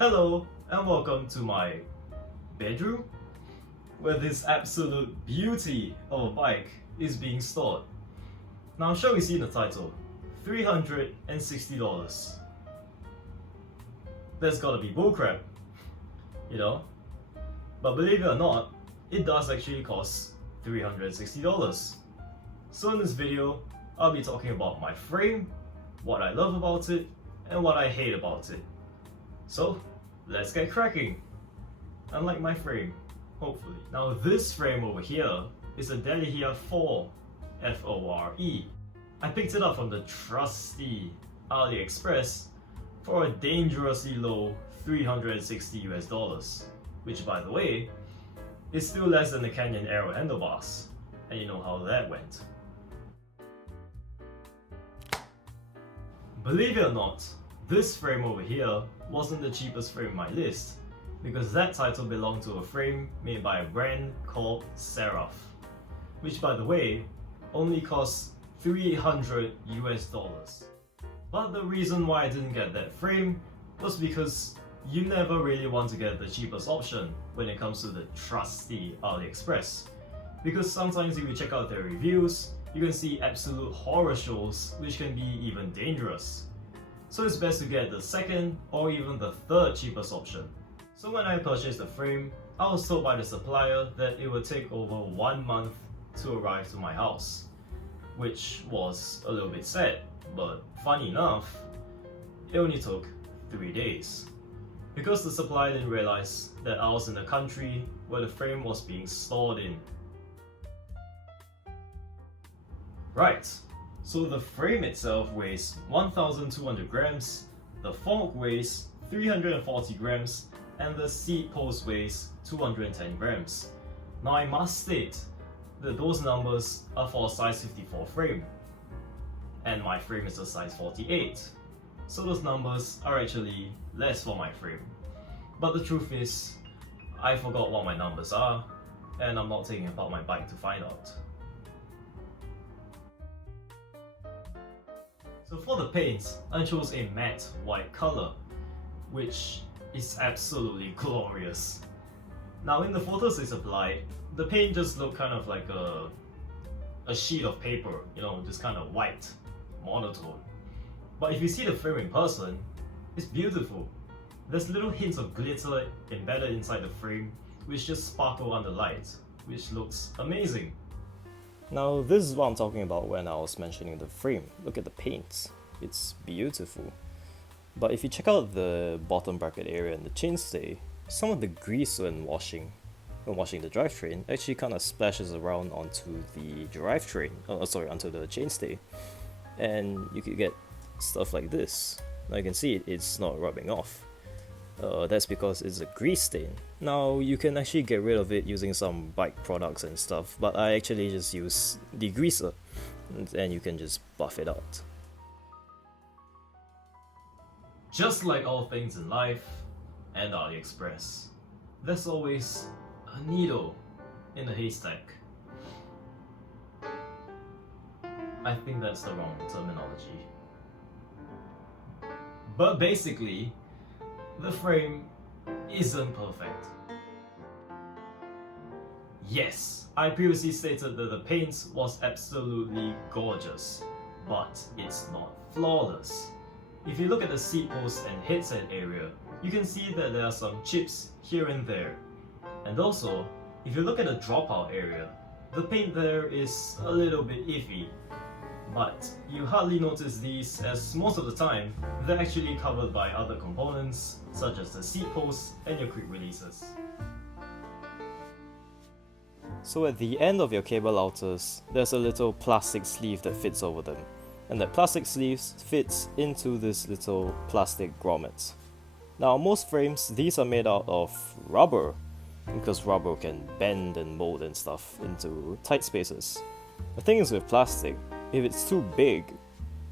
Hello and welcome to my bedroom, where this absolute beauty of a bike is being stored. Now I'm sure you've seen the title, $360. That's gotta be bullcrap, you know? But believe it or not, it does actually cost $360. So in this video, I'll be talking about my frame, what I love about it, and what I hate about it. So, let's get cracking. Unlike my frame, hopefully. Now this frame over here is a Delihea 4 F-O-R-E. I picked it up from the trusty AliExpress for a dangerously low $360 which by the way, is still less than the Canyon Aero handlebars. And you know how that went. Believe it or not, this frame over here wasn't the cheapest frame in my list, because that title belonged to a frame made by a brand called Seraph, which by the way, only cost $300 US. But the reason why I didn't get that frame was because you never really want to get the cheapest option when it comes to the trusty AliExpress. Because sometimes if you check out their reviews, you can see absolute horror shows which can be even dangerous. So it's best to get the second or even the third cheapest option. So when I purchased the frame, I was told by the supplier that it would take over 1 month to arrive to my house, which was a little bit sad, but funny enough, it only took 3 days. Because the supplier didn't realize that I was in the country where the frame was being stored in. Right, so the frame itself weighs 1,200 grams, the fork weighs 340 grams, and the seat post weighs 210 grams. Now I must state that those numbers are for a size 54 frame, and my frame is a size 48. So those numbers are actually less for my frame. But the truth is, I forgot what my numbers are, and I'm not taking apart my bike to find out. So for the paint, I chose a matte white color, which is absolutely glorious. Now in the photos they supplied, the paint just looked kind of like a sheet of paper, you know, just kind of white, monotone. But if you see the frame in person, it's beautiful. There's little hints of glitter embedded inside the frame, which just sparkle under light, which looks amazing. Now this is what I'm talking about when I was mentioning the frame. Look at the paint, it's beautiful. But if you check out the bottom bracket area and the chainstay, some of the grease when washing the drivetrain actually kind of splashes around onto the drivetrain, onto the chainstay. And you could get stuff like this. Now you can see it's not rubbing off. That's because it's a grease stain. Now you can actually get rid of it using some bike products and stuff, but I actually just use degreaser and you can just buff it out. Just like all things in life and AliExpress, there's always a needle in a haystack. I think that's the wrong terminology. But basically, the frame isn't perfect. Yes, I previously stated that the paint was absolutely gorgeous, but it's not flawless. If you look at the seat post and headset area, you can see that there are some chips here and there. And also, if you look at the dropout area, the paint there is a little bit iffy. But you hardly notice these, as most of the time they're actually covered by other components such as the seat posts and your quick releases. So at the end of your cable outers, there's a little plastic sleeve that fits over them, and that plastic sleeve fits into this little plastic grommet. Now most frames, these are made out of rubber, because rubber can bend and mold and stuff into tight spaces. The thing is with plastic, if it's too big,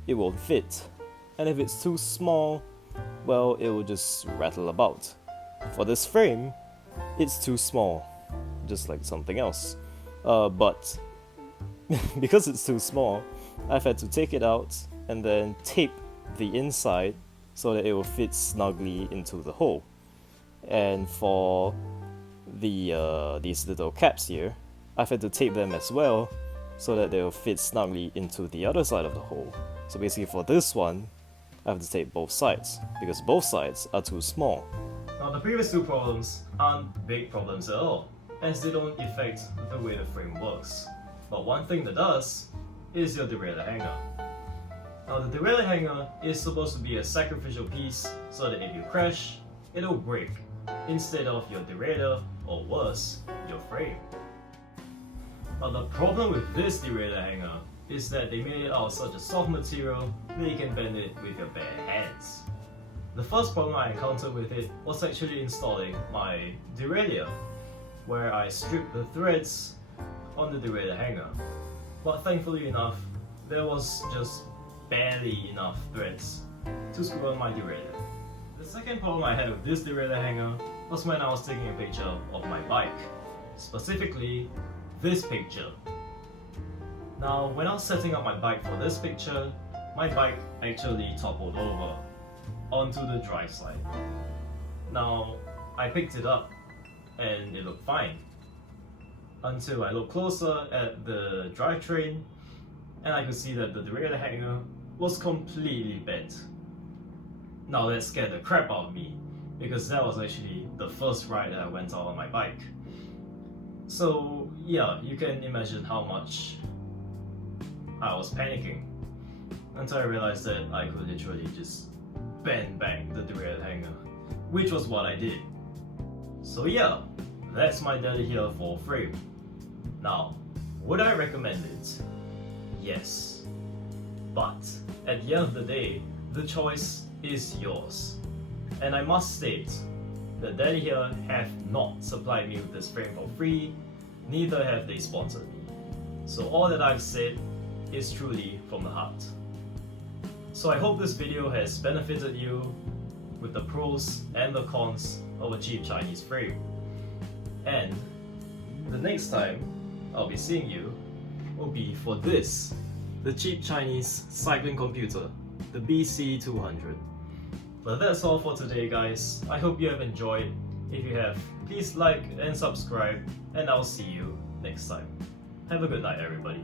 it won't fit, and if it's too small, well, it will just rattle about. For this frame, it's too small, just like something else. But because it's too small, I've had to take it out and then tape the inside so that it will fit snugly into the hole. And for these little caps here, I've had to tape them as well so that they'll fit snugly into the other side of the hole. So basically for this one, I have to tape both sides because both sides are too small. Now the previous two problems aren't big problems at all, as they don't affect the way the frame works. But one thing that does is your derailleur hanger. Now the derailleur hanger is supposed to be a sacrificial piece so that if you crash, it'll break instead of your derailleur, or worse, your frame. Now the problem with this derailleur hanger is that they made it out of such a soft material that you can bend it with your bare hands. The first problem I encountered with it was actually installing my derailleur, where I stripped the threads on the derailleur hanger. But thankfully enough, there was just barely enough threads to screw on my derailleur. The second problem I had with this derailleur hanger was when I was taking a picture of my bike, specifically this picture. Now, when I was setting up my bike for this picture, my bike actually toppled over onto the drive side. Now, I picked it up and it looked fine until I looked closer at the drivetrain and I could see that the derailleur hanger was completely bent. Now that scared the crap out of me because that was actually the first ride that I went out on my bike. So yeah, you can imagine how much I was panicking until I realized that I could literally just bend back the derailleur hanger, which was what I did. So yeah, that's my Delihea full frame. Now, would I recommend it? Yes. But at the end of the day, the choice is yours. And I must state that Delihea have not supplied me with this frame for free, neither have they sponsored me. So all that I've said is truly from the heart. So I hope this video has benefited you with the pros and the cons of a cheap Chinese frame. And the next time I'll be seeing you will be for this, the cheap Chinese cycling computer, the BC200. But that's all for today, guys. I hope you have enjoyed. If you have, please like and subscribe, and I'll see you next time. Have a good night, everybody.